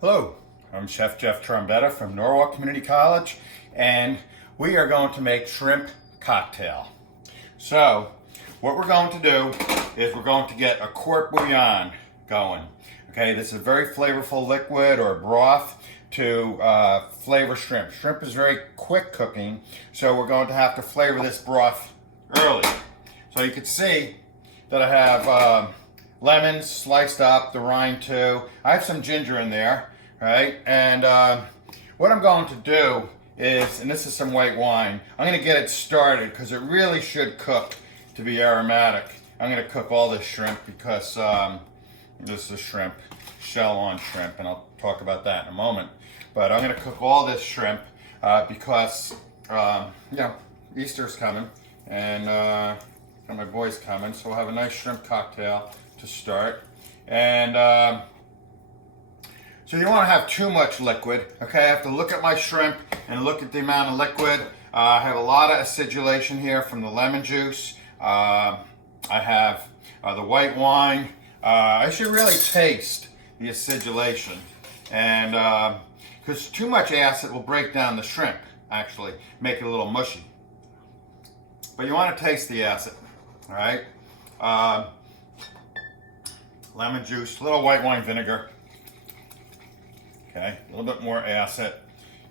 Hello, I'm Chef Jeff Trombetta from Norwalk Community College, and we are going to make shrimp cocktail. So, what we're going to do is we're going to get a quart bouillon going. Okay, this is a very flavorful liquid or broth to flavor shrimp. Shrimp is very quick cooking, so we're going to have to flavor this broth early. So you can see that I have lemons sliced up, the rind too. I have some ginger in there, right? And what I'm going to do is, and this is some white wine, I'm going to get it started because it really should cook to be aromatic. I'm going to cook all this shrimp because this is shrimp, shell on shrimp, and I'll talk about that in a moment. But I'm going to cook all this shrimp because, Easter's coming and got my boys coming, so we'll have a nice shrimp cocktail to start. And so you don't want to have too much liquid. Okay, I have to look at my shrimp and look at the amount of liquid. I have a lot of acidulation here from the lemon juice. I have the white wine. I should really taste the acidulation, and because too much acid will break down the shrimp, actually make it a little mushy. But you want to taste the acid, all right? Lemon juice, a little white wine vinegar. Okay, a little bit more acid.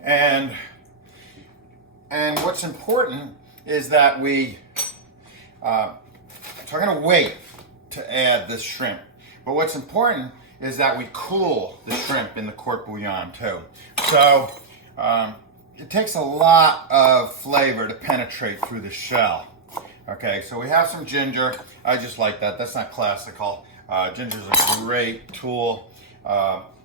And what's important is that so I'm going to wait to add this shrimp. But what's important is that we cool the shrimp in the quart bouillon too. So it takes a lot of flavor to penetrate through the shell. Okay, so we have some ginger. I just like that. That's not classical. Ginger's a great tool,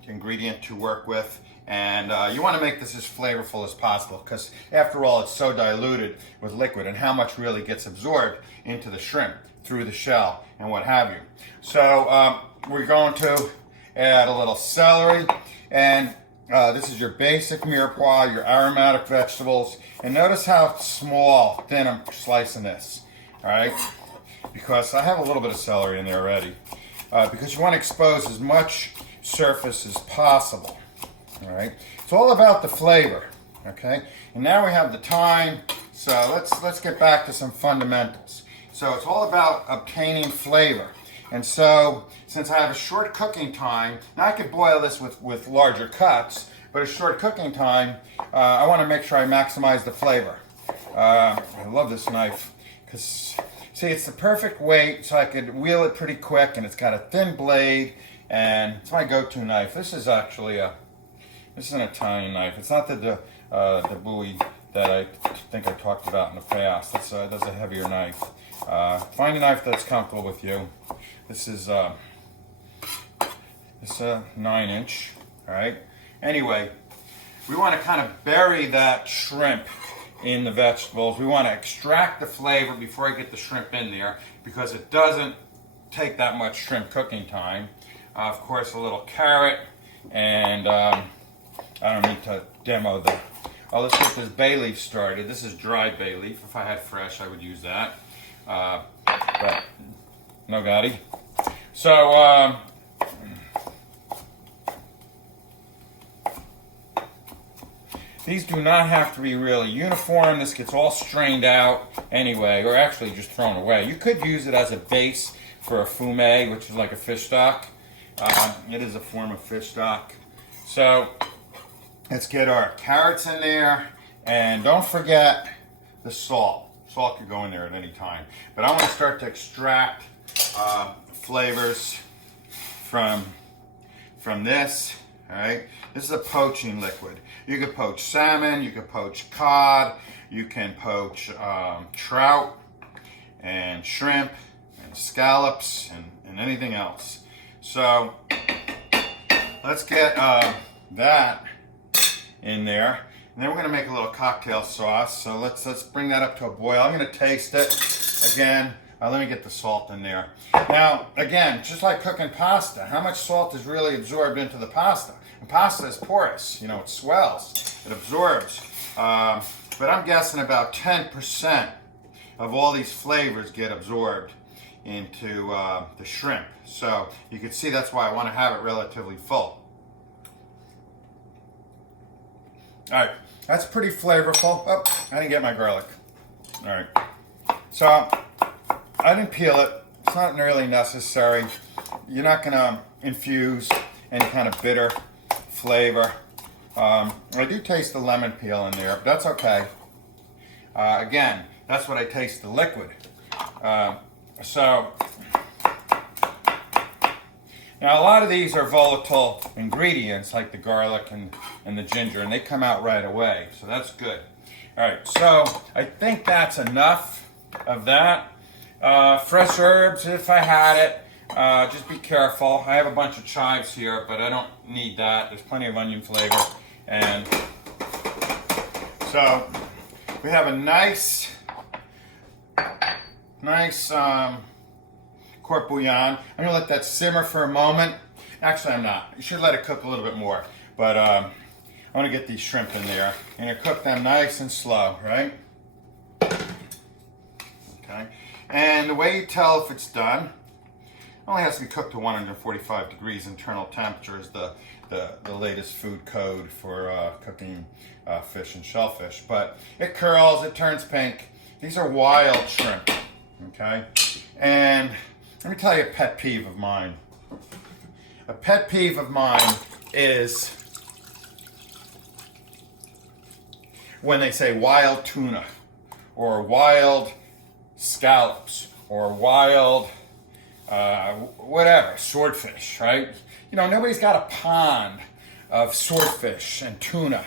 ingredient to work with. And you want to make this as flavorful as possible because after all, it's so diluted with liquid, and how much really gets absorbed into the shrimp through the shell and what have you. So we're going to add a little celery, and this is your basic mirepoix, your aromatic vegetables. And notice how small, thin I'm slicing this, all right? Because I have a little bit of celery in there already. Because you want to expose as much surface as possible. All right, it's all about the flavor. Okay, and now we have the time. So let's get back to some fundamentals. So it's all about obtaining flavor. And so since I have a short cooking time, now I could boil this with larger cuts, but a short cooking time, I want to make sure I maximize the flavor. I love this knife because see, it's the perfect weight, so I could wheel it pretty quick, and it's got a thin blade, and it's my go-to knife. This is actually this is an Italian knife. It's not the bouillon that I think I talked about in the past. That's a heavier knife. Find a knife that's comfortable with you. This is a 9-inch. All right. Anyway, we want to kind of bury that shrimp in the vegetables. We want to extract the flavor before I get the shrimp in there because it doesn't take that much shrimp cooking time. Of course, a little carrot, and I don't need to demo the. Oh, let's get this bay leaf started. This is dried bay leaf. If I had fresh, I would use that, but no gotti. So these do not have to be really uniform. This gets all strained out anyway, or actually just thrown away. You could use it as a base for a fumet, which is like a fish stock. It is a form of fish stock. So let's get our carrots in there, and don't forget the salt. Salt could go in there at any time. But I want to start to extract flavors from this. All right, this is a poaching liquid. You could poach salmon, you could poach cod, you can poach trout and shrimp and scallops and anything else. So let's get that in there, and then we're going to make a little cocktail sauce. So let's bring that up to a boil. I'm going to taste it again. Let me get the salt in there. Now, again, just like cooking pasta, how much salt is really absorbed into the pasta? And pasta is porous, you know, it swells, it absorbs. But I'm guessing about 10% of all these flavors get absorbed into the shrimp. So you can see that's why I want to have it relatively full. All right, that's pretty flavorful. Oh, I didn't get my garlic. All right, so I didn't peel it. It's not really necessary. You're not gonna infuse any kind of bitter flavor. I do taste the lemon peel in there, but that's okay. Again, that's what I taste, the liquid. So now a lot of these are volatile ingredients like the garlic and the ginger, and they come out right away, so that's good. All right, so I think that's enough of that. Fresh herbs, if I had it, just be careful. I have a bunch of chives here, but I don't need that. There's plenty of onion flavor. And so we have a nice court bouillon. I'm gonna let that simmer for a moment. Actually, I'm not. You should let it cook a little bit more. But I want to get these shrimp in there and you cook them nice and slow, right? Okay. And the way you tell if it's done, it only has to be cooked to 145 degrees internal temperature is the latest food code for cooking fish and shellfish. But it curls, it turns pink. These are wild shrimp, okay? And let me tell you a pet peeve of mine. A pet peeve of mine is when they say wild tuna or wild scallops or wild whatever, swordfish, right? You know, nobody's got a pond of swordfish and tuna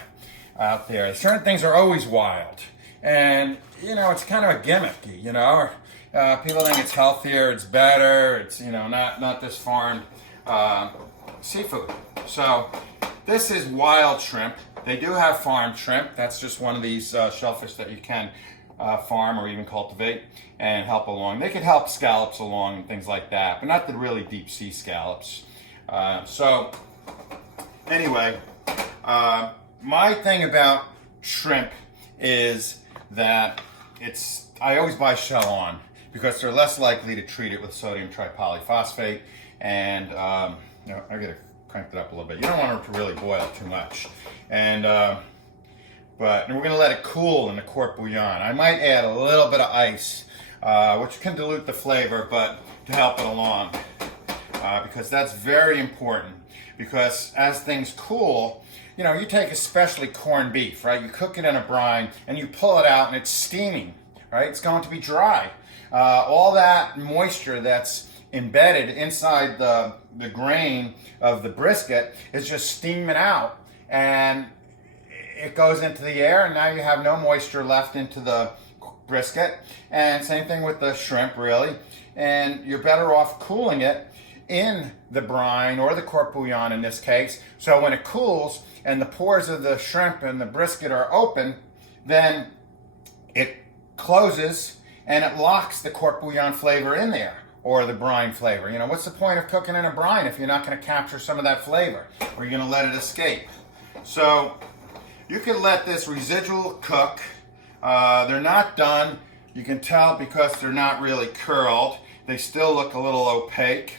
out there. Certain things are always wild. And, you know, it's kind of a gimmicky, you know. People think it's healthier, it's better, it's, you know, not this farmed seafood. So this is wild shrimp. They do have farmed shrimp. That's just one of these shellfish that you can farm or even cultivate and help along. They could help scallops along and things like that, but not the really deep sea scallops. So anyway, my thing about shrimp is that I always buy shell on because they're less likely to treat it with sodium tripolyphosphate. And you know, I gotta crank it up a little bit. You don't want it to really boil too much. And but we're gonna let it cool in the court bouillon. I might add a little bit of ice, which can dilute the flavor, but to help it along, because that's very important. Because as things cool, you know, you take especially corned beef, right? You cook it in a brine and you pull it out and it's steaming, right? It's going to be dry. All that moisture that's embedded inside the grain of the brisket is just steaming out, and it goes into the air, and now you have no moisture left into the brisket. And same thing with the shrimp, really. And you're better off cooling it in the brine or the court bouillon in this case. So when it cools and the pores of the shrimp and the brisket are open, then it closes and it locks the court bouillon flavor in there, or the brine flavor. You know, what's the point of cooking in a brine if you're not going to capture some of that flavor, or you're going to let it escape? So you can let this residual cook. They're not done. You can tell because they're not really curled. They still look a little opaque.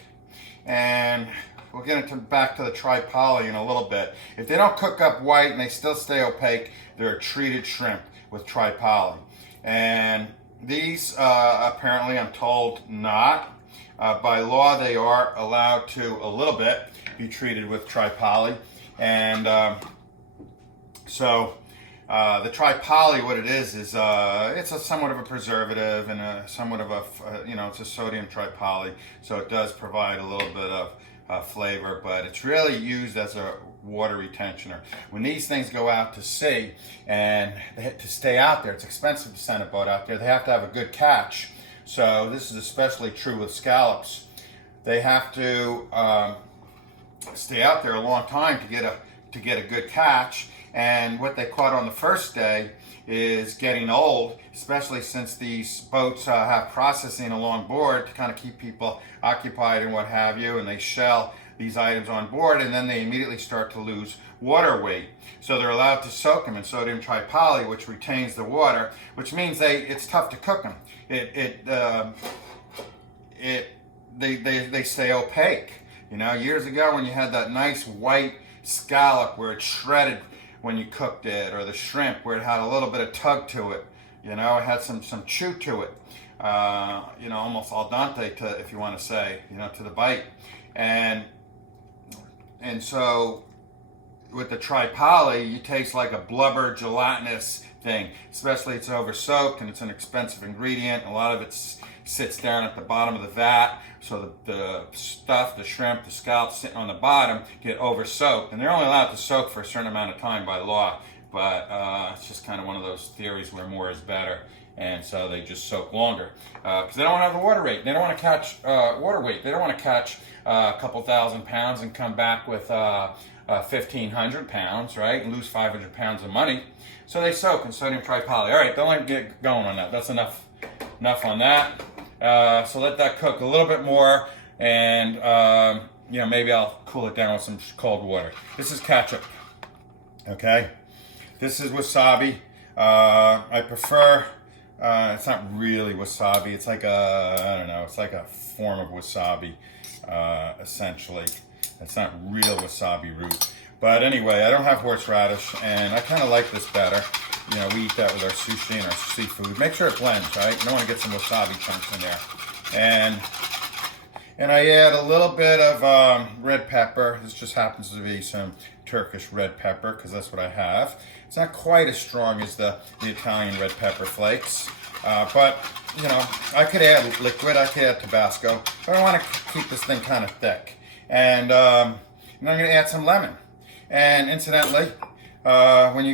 And we'll get back to the tri-poly in a little bit. If they don't cook up white and they still stay opaque, they're treated shrimp with tri-poly. And these, apparently, I'm told not. By law, they are allowed to, a little bit, be treated with tri-poly. And so the tri-poly, what it is it's a somewhat of a preservative and a somewhat of a, you know, it's a sodium tri-poly. So it does provide a little bit of flavor, but it's really used as a water retentioner. When these things go out to sea and they have to stay out there, it's expensive to send a boat out there. They have to have a good catch. So this is especially true with scallops. They have to stay out there a long time to get a good catch. And what they caught on the first day is getting old, especially since these boats have processing along board to kind of keep people occupied and what have you, and they shell these items on board, and then they immediately start to lose water weight. So they're allowed to soak them in sodium tri-poly, which retains the water, which means it's tough to cook them. They stay opaque. You know, years ago when you had that nice white scallop where it's shredded when you cooked it, or the shrimp where it had a little bit of tug to it. You know, it had some chew to it. You know, almost al dente, to, if you want to say, you know, to the bite. And so with the tri-poly, you taste like a blubber gelatinous thing, especially it's over soaked and it's an expensive ingredient. A lot of it sits down at the bottom of the vat, so the stuff, the shrimp, the scallops sitting on the bottom get over soaked, and they're only allowed to soak for a certain amount of time by law, but it's just kind of one of those theories where more is better, and so they just soak longer because they don't want to have the water weight. They don't want to catch water weight. They don't want to catch a couple thousand pounds and come back with 1,500 pounds, right, and lose 500 pounds of money. So they soak in sodium tri-poly. All right, don't let me get going on that. That's enough on that. So let that cook a little bit more, and you know, maybe I'll cool it down with some cold water. This is ketchup, okay? This is wasabi. I prefer, it's not really wasabi. It's like I don't know, it's like a form of wasabi, essentially. It's not real wasabi root. But anyway, I don't have horseradish, and I kind of like this better. You know, we eat that with our sushi and our seafood. Make sure it blends, right? You don't want to get some wasabi chunks in there. And I add a little bit of red pepper. This just happens to be some Turkish red pepper, because that's what I have. It's not quite as strong as the Italian red pepper flakes. But, you know, I could add liquid, I could add Tabasco, but I want to keep this thing kind of thick. And I'm going to add some lemon. And incidentally, when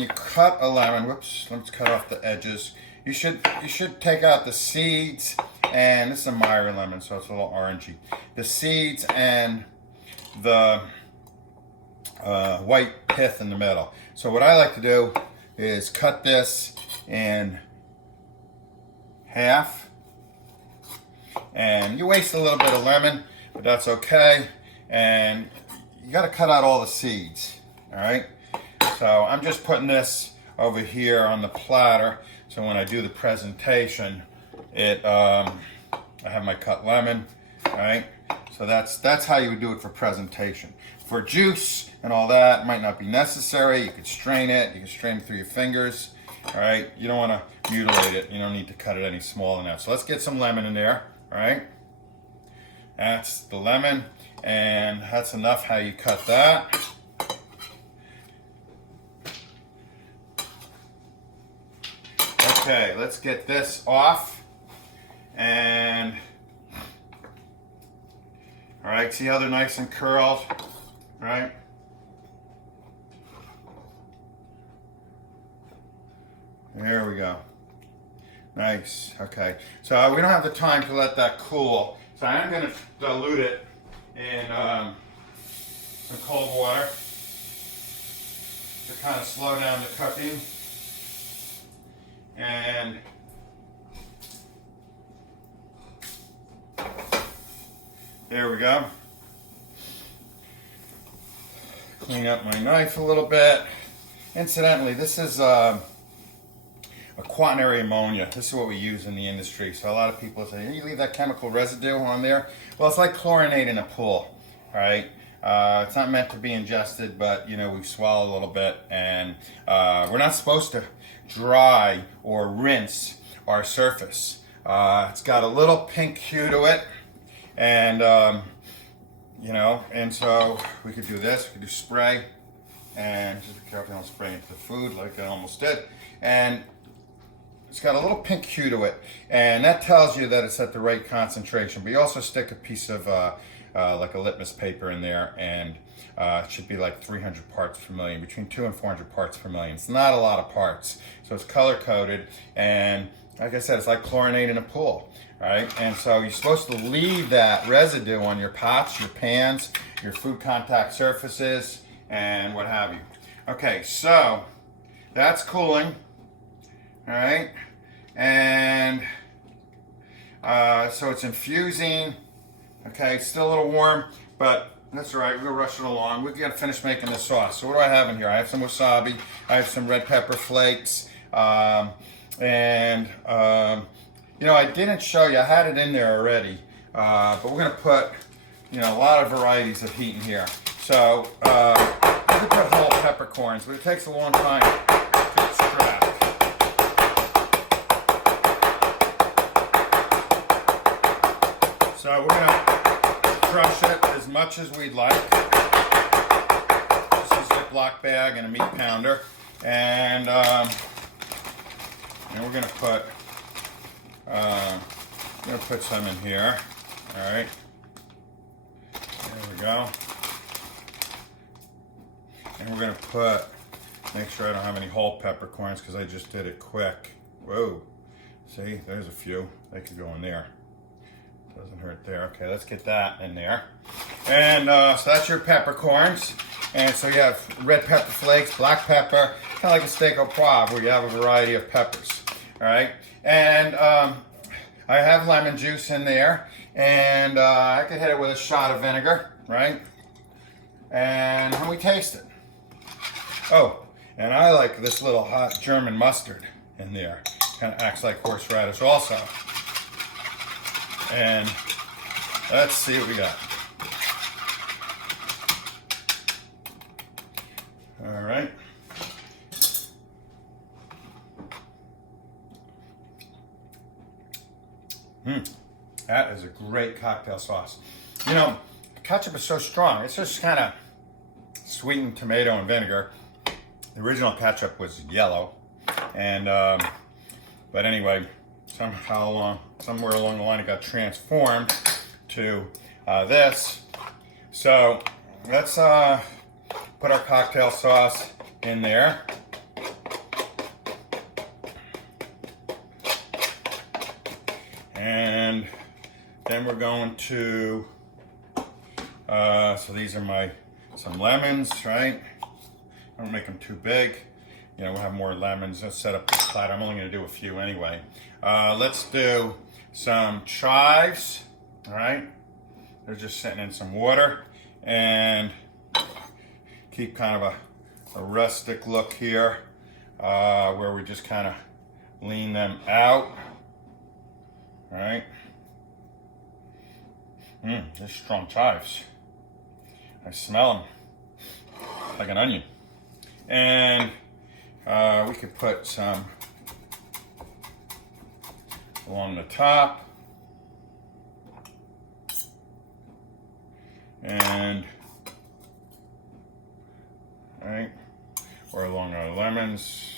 you cut a lemon, whoops, let's cut off the edges. You should take out the seeds, and this is a Myra lemon, so it's a little orangey. The seeds and the white pith in the middle. So what I like to do is cut this in half, and you waste a little bit of lemon, but that's okay. And you got to cut out all the seeds, all right? So I'm just putting this over here on the platter, so when I do the presentation, I have my cut lemon, all right? So that's how you would do it for presentation. For juice and all that, it might not be necessary. You could strain it. You can strain it through your fingers, all right? You don't want to mutilate it. You don't need to cut it any smaller than that. So let's get some lemon in there, all right? That's the lemon. And that's enough how you cut that. Okay, let's get this off. And, all right, see how they're nice and curled, right? There we go. Nice, okay. So we don't have the time to let that cool. So I'm going to dilute it in some cold water to kind of slow down the cooking. And there we go. Clean up my knife a little bit. Incidentally, this is a quaternary ammonia. This is what we use in the industry. So a lot of people say, hey, you leave that chemical residue on there. Well, it's like chlorinate in a pool, right? It's not meant to be ingested, but you know, we swallow a little bit, and we're not supposed to dry or rinse our surface. It's got a little pink hue to it, and you know, and so we could do this. We could do spray, and just be careful, don't spray into the food like I almost did, and it's got a little pink hue to it, and that tells you that it's at the right concentration. But you also stick a piece of like a litmus paper in there, and it should be like 300 parts per million, between 200 and 400 parts per million. It's not a lot of parts, so it's color coded, and like I said, it's like chlorinate in a pool, right? And so you're supposed to leave that residue on your pots, your pans, your food contact surfaces, and what have you. Okay, so that's cooling. All right, and so it's infusing. Okay, it's still a little warm, but that's all right. We're gonna rush it along. We've got to finish making the sauce. So what do I have in here? I have some wasabi. I have some red pepper flakes, and you know, I didn't show you. I had it in there already, but we're gonna put, you know, a lot of varieties of heat in here. So you can put whole peppercorns, but it takes a long time to extract. So we're going to crush it as much as we'd like. Just a Ziploc bag and a meat pounder. And we're going to put some in here. All right. There we go. And we're going to make sure I don't have any whole peppercorns because I just did it quick. Whoa. See, there's a few. They could go in there. Doesn't hurt there. Okay, let's get that in there. And so that's your peppercorns. And so you have red pepper flakes, black pepper, kind of like a steak au poivre where you have a variety of peppers. All right. And I have lemon juice in there. And I could hit it with a shot of vinegar, right? And we taste it. Oh, and I like this little hot German mustard in there. Kind of acts like horseradish also. And let's see what we got. All right. That is a great cocktail sauce. You know, ketchup is so strong. It's just kind of sweetened tomato and vinegar. The original ketchup was yellow. And, but anyway, somewhere along the line it got transformed to this. So let's put our cocktail sauce in there. And then we're going to, so these are some lemons, right? I don't make them too big. You know, we'll have more lemons. Let's set up this platter. I'm only going to do a few anyway. Let's do some chives, all right? They're just sitting in some water. And keep kind of a rustic look here, where we just kind of lean them out, all right? They're strong chives. I smell them like an onion. And we could put some along the top. And, right, or along our lemons.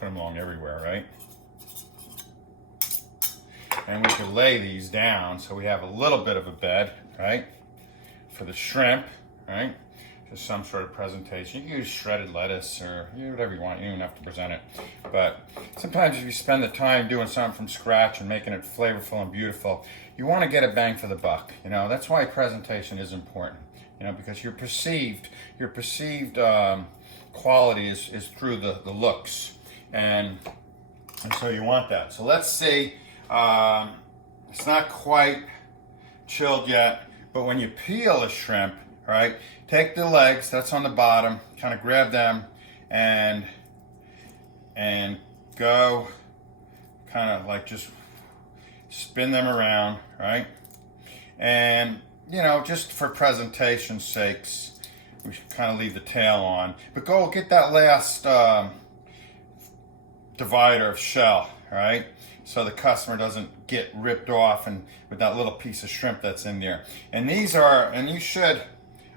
Put them along everywhere, right? And we could lay these down so we have a little bit of a bed, right? For the shrimp, right? Just some sort of presentation. You can use shredded lettuce or whatever you want. You don't even have to present it. But sometimes if you spend the time doing something from scratch and making it flavorful and beautiful, you want to get a bang for the buck. You know, that's why presentation is important. You know, because your perceived quality is through the looks. And so you want that. So let's see. It's not quite chilled yet, but when you peel a shrimp, all right, take the legs that's on the bottom, kind of grab them and go kind of like just spin them around, right? And you know, just for presentation's sakes, we should kind of leave the tail on, but go get that last divider of shell, right? So the customer doesn't get ripped off and with that little piece of shrimp that's in there. And these are, and you should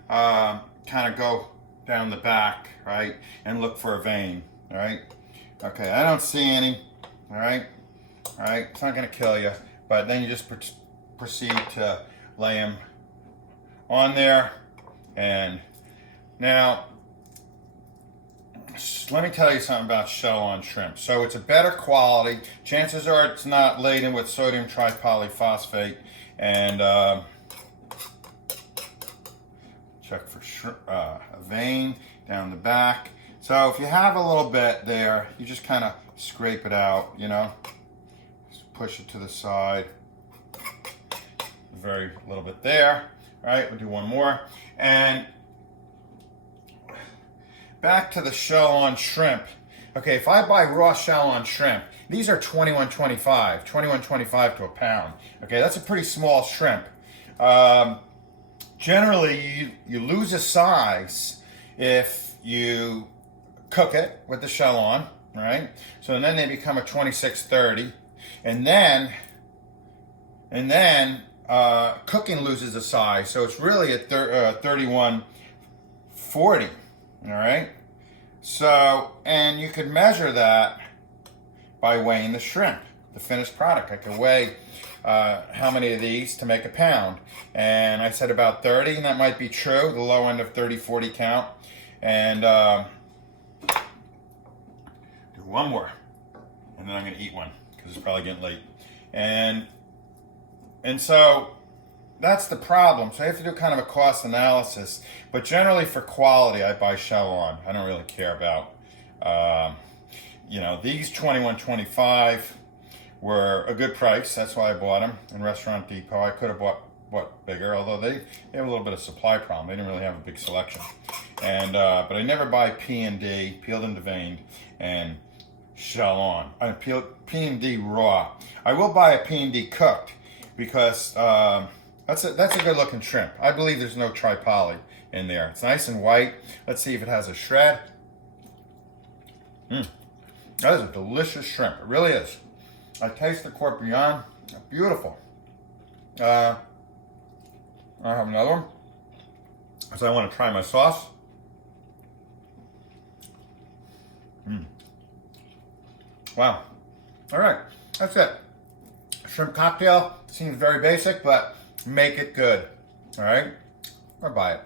kind of go down the back, right, and look for a vein, all right? Okay, I don't see any, all right? All right, it's not gonna kill you, but then you just proceed to lay them on there. And now, let me tell you something about shell-on shrimp. So it's a better quality. Chances are it's not laden with sodium tripolyphosphate. And check for a vein down the back. So if you have a little bit there, you just kind of scrape it out, you know. Just push it to the side. Very little bit there. All right, we'll do one more. And back to the shell-on shrimp. Okay, if I buy raw shell-on shrimp, these are $21.25 to a pound. Okay, that's a pretty small shrimp. Generally, you lose a size if you cook it with the shell on, right? So then they become a 26-30, and then cooking loses the size, so it's really a 31-40. All right. So, and you could measure that by weighing the shrimp, the finished product. I could weigh how many of these to make a pound, and I said about 30, and that might be true, the low end of 30-40 count. And do one more, and then I'm going to eat one because it's probably getting late. And so that's the problem. So I have to do kind of a cost analysis, but generally for quality, I buy shell on. I don't really care about, these 21.25 were a good price. That's why I bought them in Restaurant Depot. I could have bought bigger, although they have a little bit of supply problem. They didn't really have a big selection. And but I never buy P&D, peeled and deveined, and shell on. I P&D raw. I will buy a P&D cooked because that's a good looking shrimp. I believe there's no tripoly in there. It's nice and white. Let's see if it has a shred. That is a delicious shrimp. It really is. I taste the court bouillon. Beautiful. I have another one because I want to try my sauce. Wow. All right. That's it. Shrimp cocktail seems very basic, but make it good. All right? Or buy it.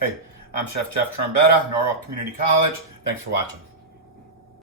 Hey, I'm Chef Jeff Trombetta, Norwalk Community College. Thanks for watching.